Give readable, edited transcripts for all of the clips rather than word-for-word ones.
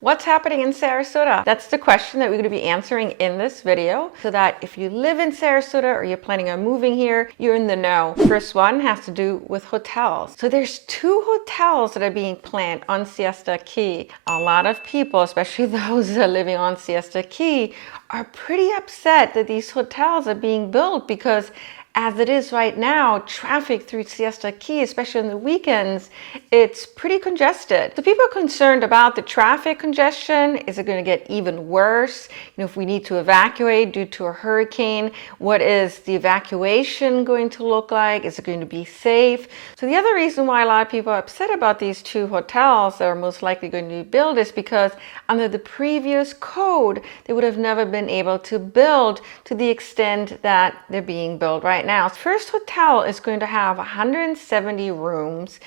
What's happening in Sarasota? That's the question that we're going to be answering in this video, so that if you live in Sarasota or you're planning on moving here, you're in the know. First one has to do with hotels. So there's 2 hotels that are being planned on Siesta Key. A lot of people, especially those that are living on Siesta Key, are pretty upset that these hotels are being built because as it is right now, traffic through Siesta Key, especially on the weekends, it's pretty congested. So people are concerned about the traffic congestion. Is it going to get even worse? If we need to evacuate due to a hurricane, what is the evacuation going to look like? Is it going to be safe? So the other reason why a lot of people are upset about these 2 hotels that are most likely going to be built is because under the previous code, they would have never been able to build to the extent that they're being built right now. First hotel is going to have 170 rooms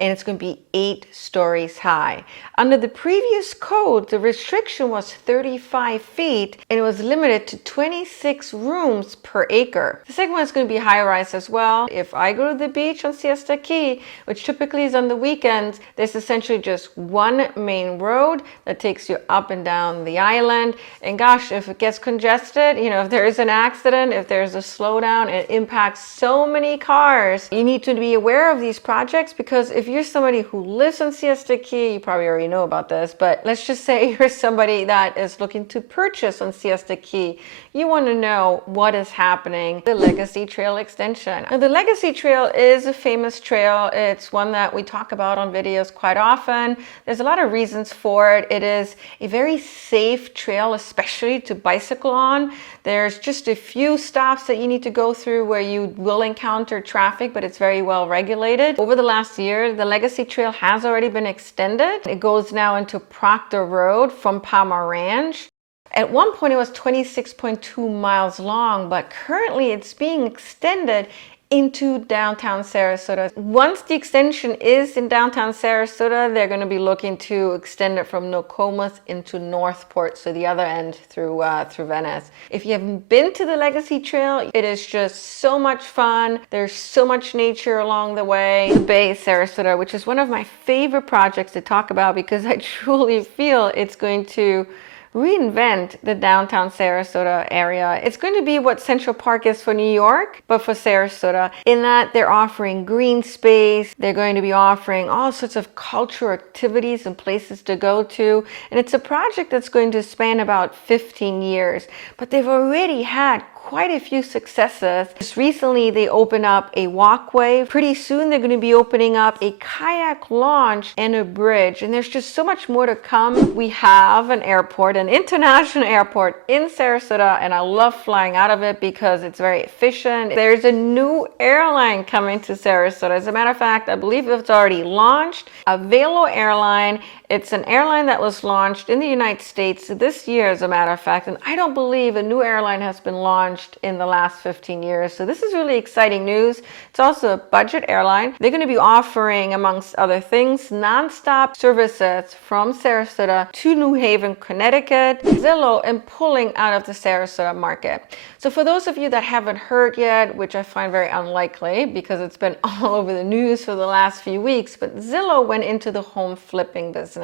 and it's going to be 8 stories high. Under the previous code, the restriction was 35 feet and it was limited to 26 rooms per acre. The second one is going to be high-rise as well. If I go to the beach on Siesta Key, which typically is on the weekends, there's essentially just one main road that takes you up and down the island. And gosh, if it gets congested, if there is an accident, if there's a slowdown, it impacts so many cars. You need to be aware of these projects because if you're somebody who lives on Siesta Key, you probably already know about this, but let's just say you're somebody that is looking to purchase on Siesta Key. You want to know what is happening. The Legacy Trail extension. Now, the Legacy Trail is a famous trail. It's one that we talk about on videos quite often. There's a lot of reasons for it. It is a very safe trail, especially to bicycle on. There's just a few stops that you need to go through where you will encounter traffic, but it's very well regulated. Over the last year, the Legacy Trail has already been extended. It goes now into Proctor Road from Palmer Ranch. At one point, it was 26.2 miles long, but currently it's being extended into downtown Sarasota. Once the extension is in downtown Sarasota, they're going to be looking to extend it from Nokomis into Northport, so the other end through Venice. If you haven't been to the Legacy Trail, it is just so much fun. There's so much nature along the way. The Bay Sarasota, which is one of my favorite projects to talk about because I truly feel it's going to reinvent the downtown Sarasota area. It's going to be what Central Park is for New York, but for Sarasota, in that they're offering green space. They're going to be offering all sorts of cultural activities and places to go to. And it's a project that's going to span about 15 years, but they've already had quite a few successes. Just recently, they opened up a walkway. Pretty soon, they're going to be opening up a kayak launch and a bridge. And there's just so much more to come. We have an airport, an international airport in Sarasota, and I love flying out of it because it's very efficient. There's a new airline coming to Sarasota. As a matter of fact, I believe it's already launched. Velo Airline. It's an airline that was launched in the United States this year, as a matter of fact, and I don't believe a new airline has been launched in the last 15 years. So this is really exciting news. It's also a budget airline. They're going to be offering, amongst other things, nonstop services from Sarasota to New Haven, Connecticut, Zillow, and pulling out of the Sarasota market. So for those of you that haven't heard yet, which I find very unlikely because it's been all over the news for the last few weeks, but Zillow went into the home flipping business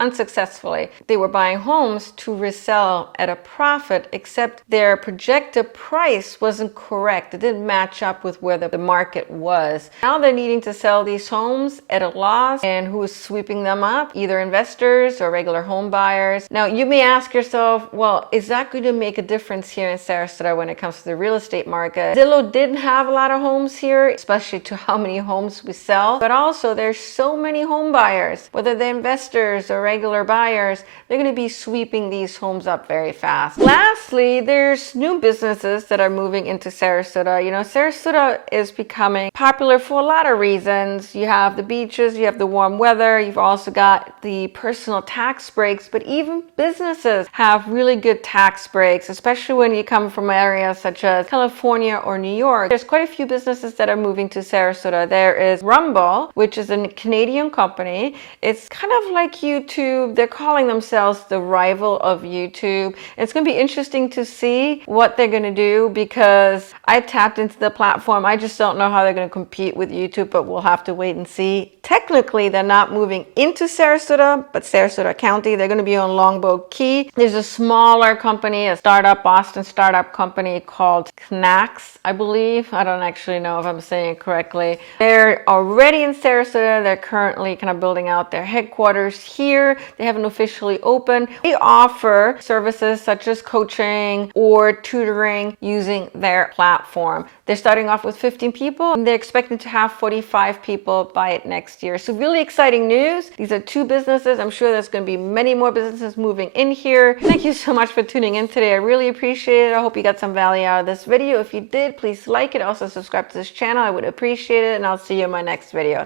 unsuccessfully. They were buying homes to resell at a profit, except their projected price wasn't correct. It didn't match up with where the market was. Now they're needing to sell these homes at a loss, and who is sweeping them up? Either investors or regular home buyers. Now you may ask yourself, well, is that going to make a difference here in Sarasota when it comes to the real estate market? Zillow didn't have a lot of homes here, especially to how many homes we sell, but also there's so many home buyers, whether they're investors or regular buyers, they're going to be sweeping these homes up very fast. Lastly, there's new businesses that are moving into Sarasota. Sarasota is becoming popular for a lot of reasons. You have the beaches, you have the warm weather, you've also got the personal tax breaks, but even businesses have really good tax breaks, especially when you come from areas such as California or New York. There's quite a few businesses that are moving to Sarasota. There is Rumble, which is a Canadian company. It's kind of like you YouTube. They're calling themselves the rival of YouTube. It's going to be interesting to see what they're going to do because I tapped into the platform. I just don't know how they're going to compete with YouTube, but we'll have to wait and see. Technically, they're not moving into Sarasota, but Sarasota County. They're going to be on Longboat Key. There's a smaller company, a Boston startup company called Knacks, I believe. I don't actually know if I'm saying it correctly. They're already in Sarasota. They're currently kind of building out their headquarters here. They haven't officially opened. They offer services such as coaching or tutoring using their platform. They're starting off with 15 people and they're expecting to have 45 people by next year. So really exciting news. These are two businesses. I'm sure there's going to be many more businesses moving in here. Thank you so much for tuning in today. I really appreciate it. I hope you got some value out of this video. If you did, please like it. Also subscribe to this channel. I would appreciate it. And I'll see you in my next video.